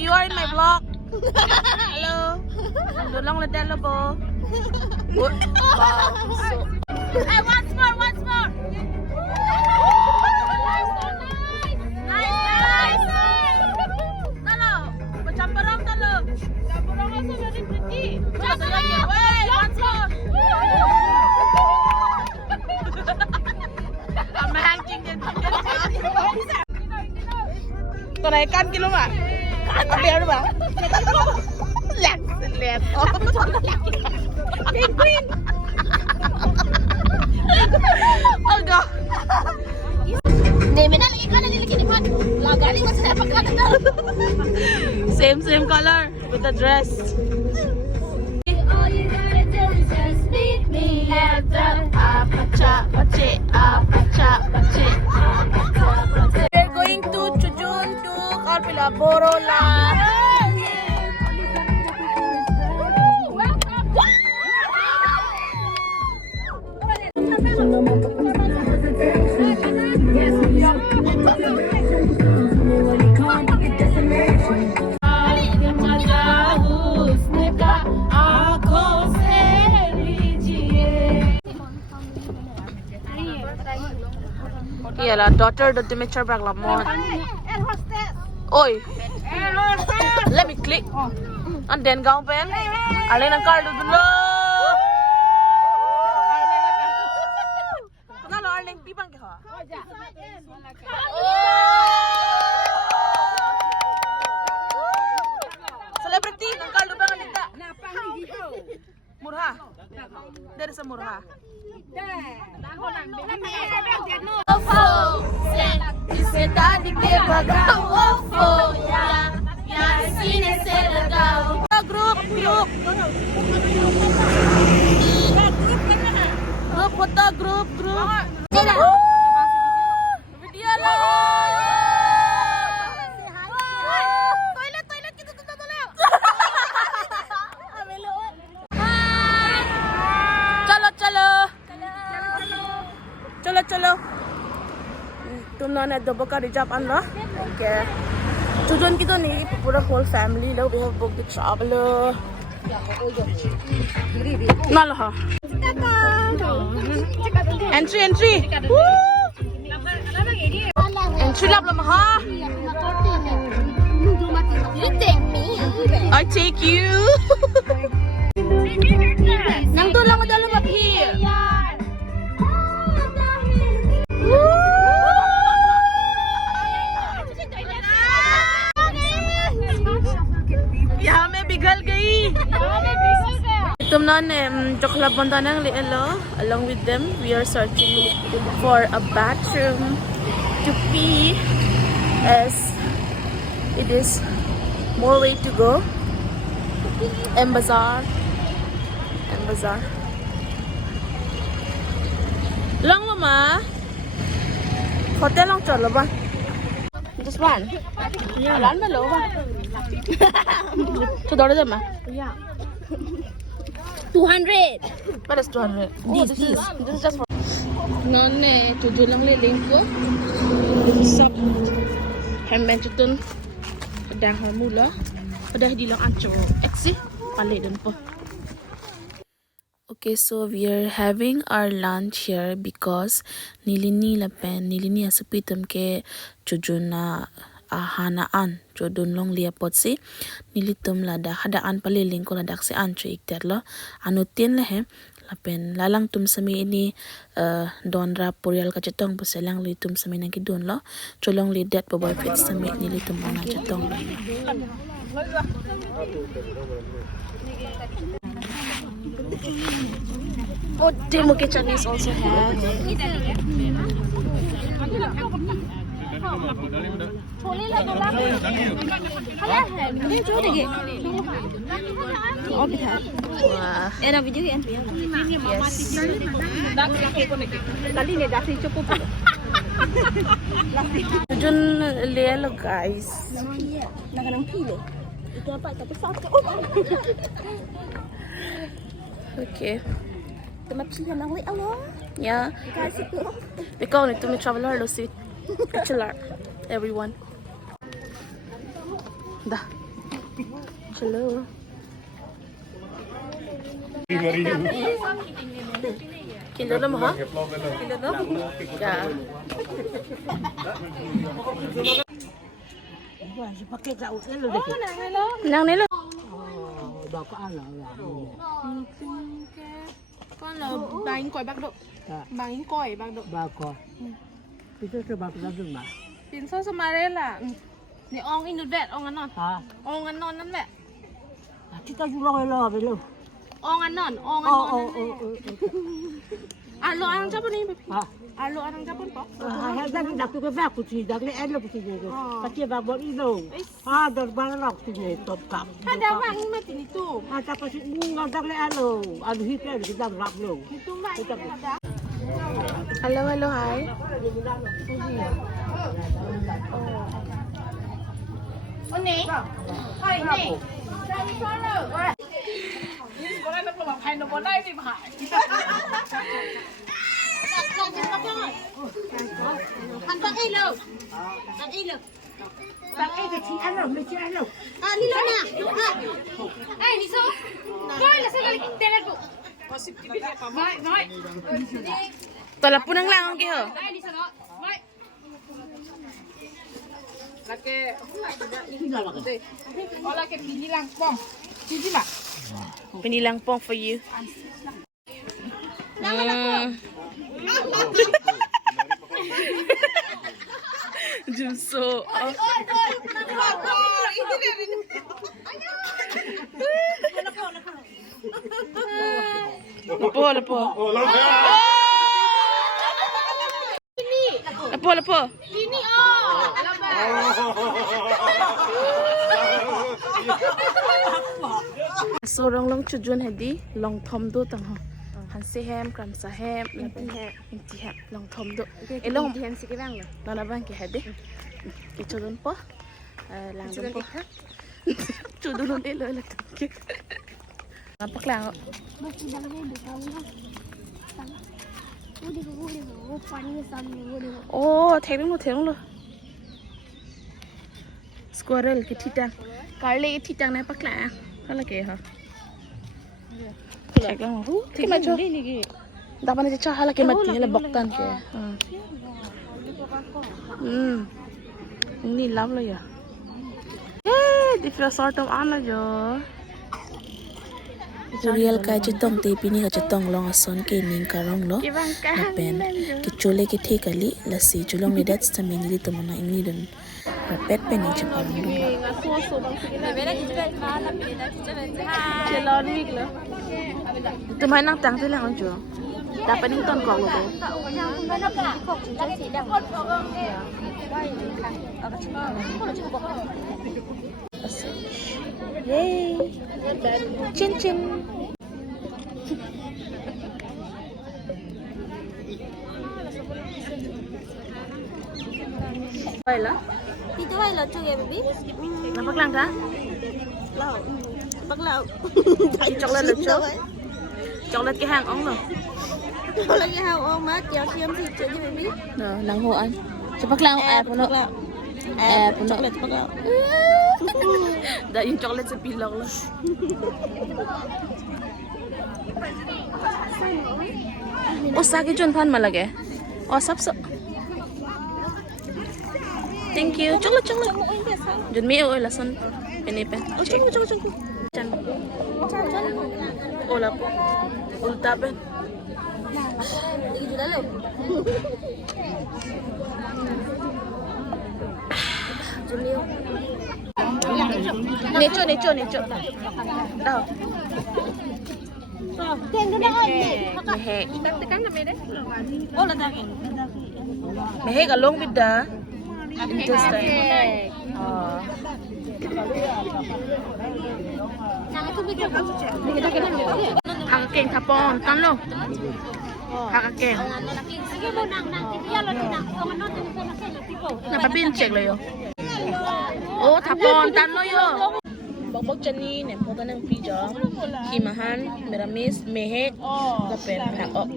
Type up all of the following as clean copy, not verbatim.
you are in my vlog. Hello. Tulong na dalo po. Wow. So. Hey, once more. Nice. Talo. Pachamparong talo. Champarong also very pretty. Wait, once more. Mahangking din. Kenaikan kilo mah? Apa ya ba? Lihat. Oh. Penguin. Oh god. Demi na lagi ka na nilagyan ni Juan. Lagaling mo sa pagkakata na. Same color with the dress. All you gotta do is just meet me at the Apacha. We're going to Chujun to Kalpila Borola. Iyalah, daughter do Dimitri Baglamon. Oi, let me click. And then go pen. Alin ang card dulu. Kenal Arling Pipang kah? Celebrity ang card ba ngalita? Murha. Dari sa murha. Ise tadi ke bagau ofo ya sini se lagau. Grup foto grup. Video lah. Toilet kita tutup toilet. Chalo. Tumna na double ka reserve anna. Okay. Children kita ni pura whole family lo we have booked the traveler. Nalaha. Entry. Woo! Entry lab ha. You take me. I take you. Nang tulang mo dalam up here. यहाँ में पिघल गई तुम ना ने चोखला बंदाना ले लो along with them we are searching for a bathroom to pee as it is more way to go M Bazaar lang mama hotel lang chalo ba just one alam na lo ba so dora jama yeah 200 what is 200 this is just for nonne tuju lang le link ko sab hemben chutun pedang mula pada di lang ancho eksi pale dan po. Okay, so we are having our lunch here because nilini asupitum ke chujuna ahanaan chudun long lia potsi nilitum lada hadaan paliling ko ladak si ancho ikterlo anutin lehe lapen lalang tum sami ini donra purial ka chetong puselang litum sami nang kidun lo cholong lidat po boyfriend sami nilitum na chetong oh, demo Chinese also have. Era video yan. Yes. Jun lelo guys. Nakanang pili. Ito apa tapi sakit. Okay. Tumapihan na ulit along. Yeah. Kasi ito. Ikaw nito may traveler lo si Bachelor. Everyone. Dah. Hello. Kilo na mo ha? Kilo na? Yeah. Nang nilo. Con là bánh quẩy bạc độ. Bánh quẩy bạc độ. Pin so sama rela. Ni ong inut vet ong anon. Ong anon nan vet. Kita jual lo belum. Ong anon, ong anon. Alo anang Japon ni baby. Alo anang Japon po. Ada ni dak tu ke bak putih, dak ni elo putih ni. Pasti bak buat ilo. Dah barang lak tu ni top kap. Ada bang mati ni tu. Ada pasti bunga dak ni elo. Adu hitam kita rak lo. Itu mbak ada. Hello, hello, hi. Oni. Hai ni. Saya follow. Có lẽ nó không học hành nó muốn đây thì phải. Thằng tặng y lờ. Tặng y lờ. Dak ni kecil elo, mesti elo. Ah, ni lo na. Eh, ni so. Koi lah sekali kita bu. Masih kita apa? Mai. Tala po ng lang ang kiho. Ai ni sana. Mai. Laki. Oh, laki pilih lang pom. Pilih lah. Pinilang pong for you. Jumso. Lapo. Lapo. Ini oh. Sorong long chujun hedi long thom do tang ho. Han se hem kram sa hem inti hem long thom do. Elong Dihan sikit bang lo. Nana bang ki hedi. Ki chudun po. Lang dun po. Chudun nun elo elo ki. Napak lang. Oh, theng lo. Squirrel ki thitang. Karle ki thitang na pak lang. Hala ke ha. Check lang ho. Thi ma cho. Dapat na cha hala ke mati hala boktan ke. Ni lam lo ya. Different sort of ana jo. Real ka chitong te pini ka chitong long ason ke ning karong lo. Na pen ki chole ki the kali la si chulong ni that's the mini to mona ingni don. Pet pen ni chapang dong. Celon week lo. Tumai nang tang te lang jo. Dapat ning ton kong lo. Yay! Chin chin. Baiklah. Itu ay lo juga baby. Nampak lang ka? Lau. Baklau. Coklat lucu. Coklat cái hàng ống rồi. Kalau lagi hao ông mát kéo xiêm thì chơi với baby. Rồi, nang ho an. Cepat lang app puno. App puno. Coklat baklau. Dah yung coklat sa pilak lah. Oh, sakit John pan malage. Oh, sapso. Thank you. Coklat. John may oil lason. Pinipen. Oh, coklat. Chan. Oh, lapo. Ulta pen. Begitu lalu. Jumio. Necho. Dah. Kan kena ni. Mehe. Tekan na mede. Oh, letak. Mehe kalong bida. Interesting. Oh. Nah, itu begitu. Kita kena mede. Hakakeng tapon. Tan lo. Hakakeng. Sige mo nang dia lo nang. Kung ano din sa nakin tipo. Napapin check lo yo. Oh, tapon. Tan lo yo. Bok chani ne pota nang pija. Kimahan, meramis, mehe, dapen pak ok.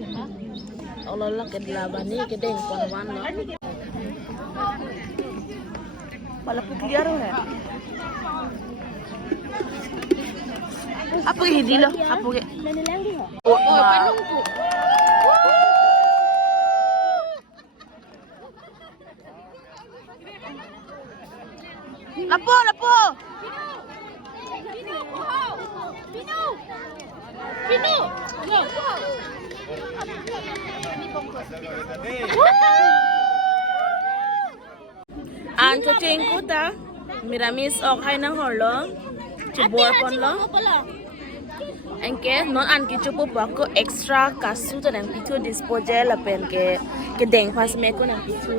Allah ke labani ke deng panawan lo. Palapok gyaro he. Apa ge dilo? Apa ge? Oh, panungko. Lapo, lapo. Pino. An cho ching ko ta. Miramis ok hai nang horlo. Chubor pon lo. Engke non an ki chupo pa ko extra kasu to nang pitu disposal pen ke deng pas me ko nang pitu.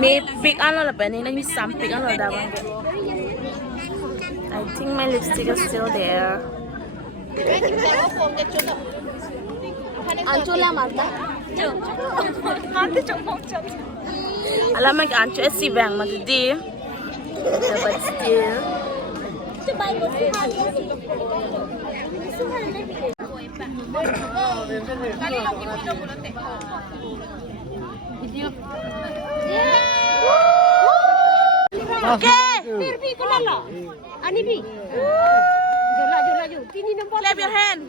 Me pick an lo pen nang mi sam pick an lo da bang. I think my lipstick is still there. Ancho la mata. Alam mo ancho si bang matidi. But still. Okay. Pirpi ko lala. Ani bi. Laju. Tini nombor. Clap your hand.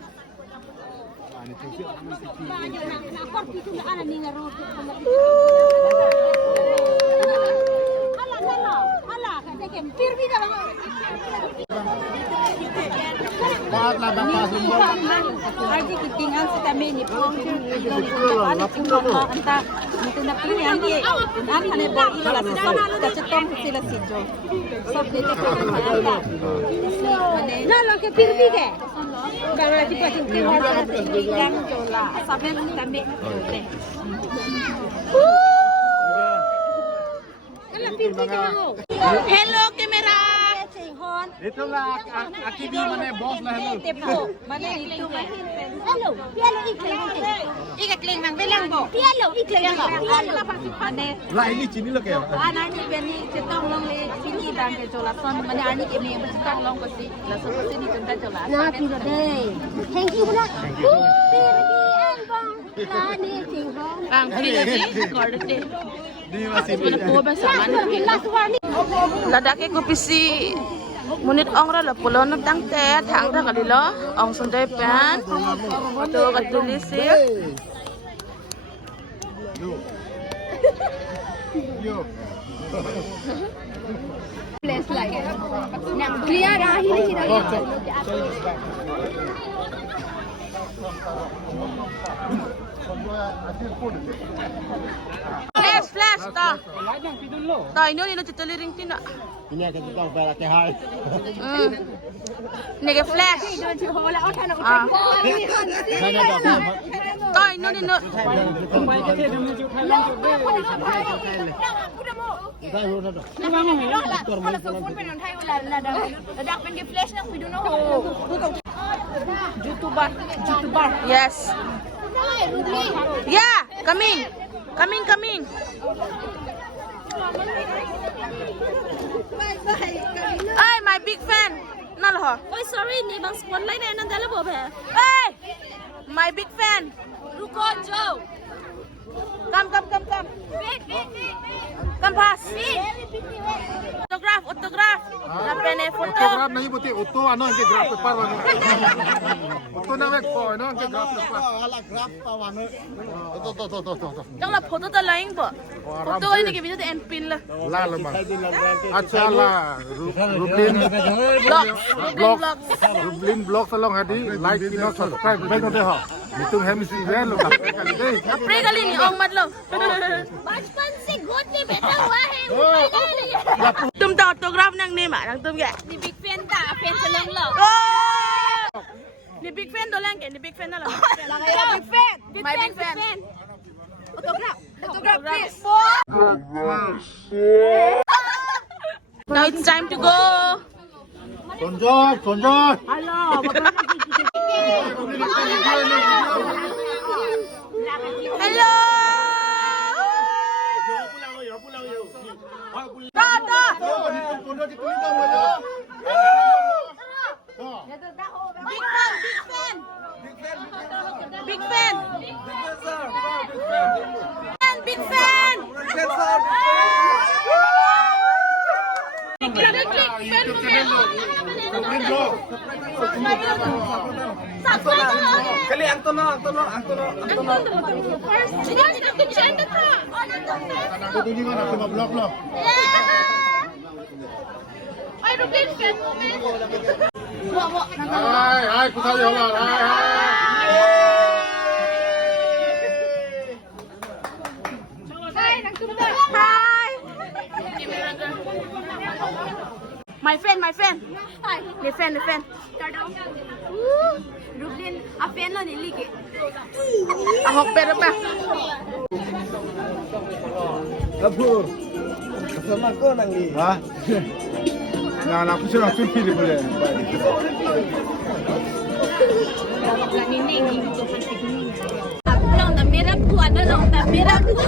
Aji ketinggalan si kami ni pong ada tinggal anta itu nak pilih andi anta ne bagi lah sesat kecetom sila sijo sob dia cakap anta Na lo ke pirpi ke. Bang lagi pasang Ini harus tinggal jola sampai kami Kalau pirpi ke mau. Hello camera. Itu lah aki di mana bos lah hello. tepo mana itu Hello, pialo iklan. ikatling nang belang bo Pialo iklan. Pialo. mana Lah ini sini lo kayak. Ani beni cetong long le pini bang ke jola son mana ani ke me cetong long ko si la so si ni tunda jola Na pilo deh. Thank you pula. Pirpi and bang. Lani ting hong. Bang free lagi. Record it. Di masih. Sudah po ba sa man? Last one. Ladake ko pisi munit ong ra la pulo na dang te thang ra kalilo ong sunday pan to katuli si Yo. place lagi nang clear ahi ni flash ta ini chituli ring tina Ini akan kita berak ke hal. nege flash ta ini no YouTuber yes yeah coming ay my big fan nal ho Oi sorry ni bang spotlight na nang dala bo ba. hey my big fan Ruko jo. come come pass autograph napene foto Autograf na ibu ti auto ano ang graph paper ano. Auto na mek po ano ang graph paper. Ala graph pa ano. To. Trong là photo ta lain bo. Photo ini ke video en pin la. La la ma. Acha la Rublin blog sa long hadi like ino subscribe bell no de ha. Mitung hem si ven lo ka kali dei. Apre kali ni ong mat lo. बचपन से गोद में बैठा हुआ है mobile ले लिया Tum ta autograph nang name nang tum ke. ni big fan ta fan seleng lo Ni big fan do lang ke ni big fan na la. big fan My big fan. autograph please Now it's time to go. Tonjot. Halo, Hello. Ta. Big fan. Big fan. YouTube channel lo. Subscribe lo. Kali ang tono. Tutulungan ako mag-vlog lo. Hai, pusat ya Allah. Hai. My friend. Le friend. Rublin, apen lo nilige. Ahok pero pa. Kapur. Sama ko nang li. Ha? Na aku sudah sulpi boleh. Aku lang na mirap ko, ano lang na mirap ko.